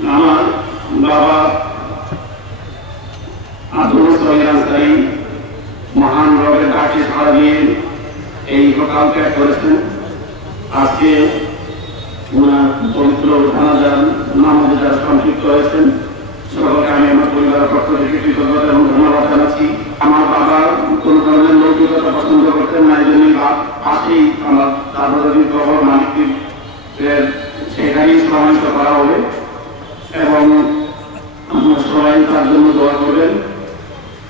আমার বাবা আব্দুল সহিদ আনসারী মহান রবের ডাকে সাড়া দিয়ে এই সকাল ত্যাগ করেছেন। আজকে ওনার পবিত্র জানাজার নামাজে যারা সম্পৃক্ত হয়েছেন সকলকে আমি আমার পরিবারের পক্ষ থেকে কৃতজ্ঞতা এবং ধন্যবাদ জানাচ্ছি। আমার বাবা কোন ধরনের লৌকিকতা পছন্দ করতেন না, এই জন্যই পাশেই আমার দাদাদাদির কবর মালিকের সেখানেই সমাহিত করা হবে এবং আমরা সবাই তার জন্য দোয়া করবেন।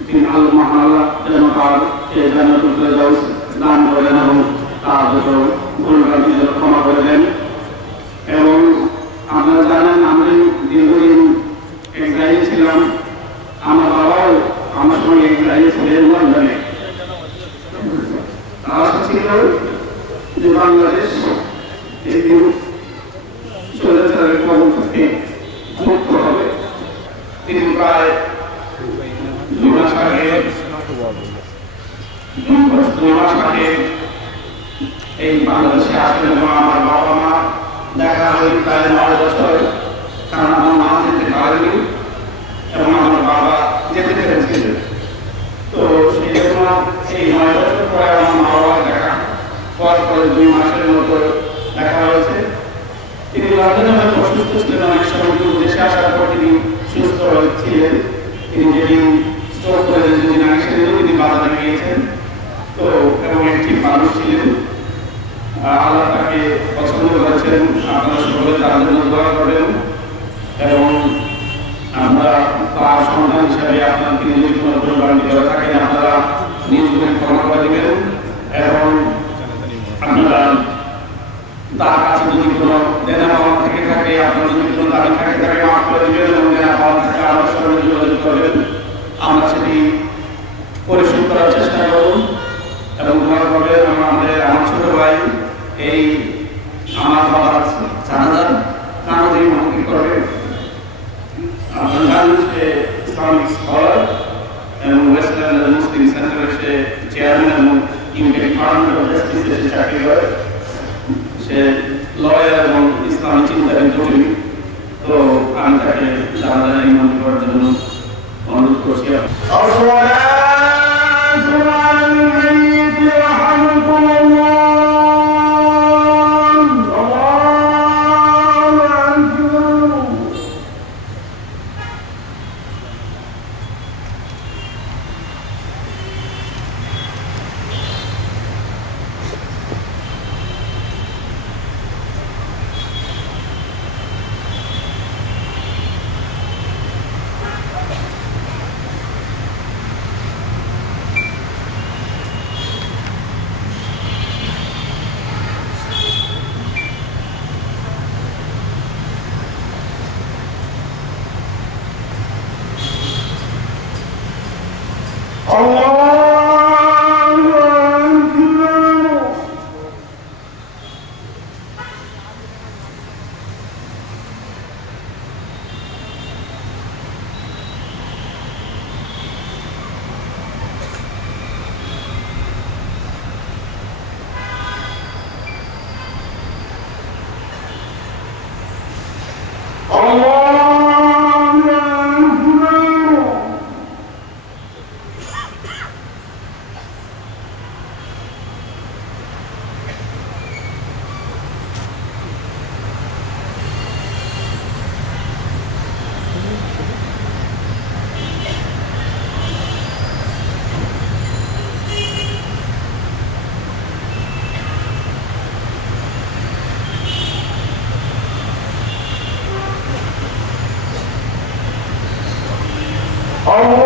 তিনি মহান আল্লাহ যেন তার সেই জান্নাতুল ফেরদাউস দান করেন এবং তার যত ভুলভ্রান্তি যেন ক্ষমা করে দেন। এবং আপনারা জানেন আমরা দীর্ঘদিন এক জায়গায় ছিলাম, আমার বাবাও আমার সঙ্গে এক জায়গায় ছিলেন লন্ডনে। আশা ছিল যে বাংলাদেশ একদিন স্বৈরাচারের কবল থেকে মুক্ত হবে। তিনি প্রায় 2 মাস আগে এই বাংলাদেশে আসবেন এবং আমার বাবা মা দেখা হয় প্রায় 9 বছর, কারণ আমার মা যেতে পারেনি এবং আমার বাবা যেতে পেরেছিলেন। তো সেই জন্য এই 9 বছর পরে আমার মা বাবা দেখা হওয়ার পরে 2 মাসের মতো দেখা হয়েছে। তিনি লন্ডনে হয়তো অসুস্থ ছিলেন, অনেক সময় দেশে আসার পর তিনি সুস্থ হয়েছিলেন। তিনি যেদিন স্ট্রোক করে যেদিন আগে সেদিনও তিনি বাজারে গিয়েছেন। তো এবং একটি মানুষ ছিলেন, আল্লাহ তাকে পছন্দ করেছেন। আপনারা সকলে তার জন্য দোয়া করেন এবং আমরা তার সন্তান হিসাবে আপনার তিনি যদি কোনো ভুলভ্রান্তি করে থাকেন আপনারা নিজেদের ক্ষমা করে দেবেন এবং আপনারা তার কাছে যদি কোনো দেনা পাওয়া থেকে থাকে, আপনার যদি কোনো দাবি থাকে তাকে মাফ করে দেবেন এবং দেনা পাওয়া থেকে আমার সঙ্গে যোগাযোগ করবেন। আমরা সেটি পরিশোধ করার চেষ্টা করুন এবং দোয়া করবেন। আমার ছোট ভাই এই আমার বাবার জানাজার নামাজে ইমামতি করবে। আপনারা জানেন সে ইসলামিক স্কলার এবং ওয়েস্টার্ন মুসলিম সেন্টারের সে চেয়ারম্যান এবং ইউকে ডিপার্টমেন্ট অফ জাস্টিসে সে চাকরি করে। সে লয়ার এবং ইসলামী চিন্তাবিদ জটিল। তো আমি তাকে জানাজার ইমামতি করার জন্য অনুরোধ করছি। Allah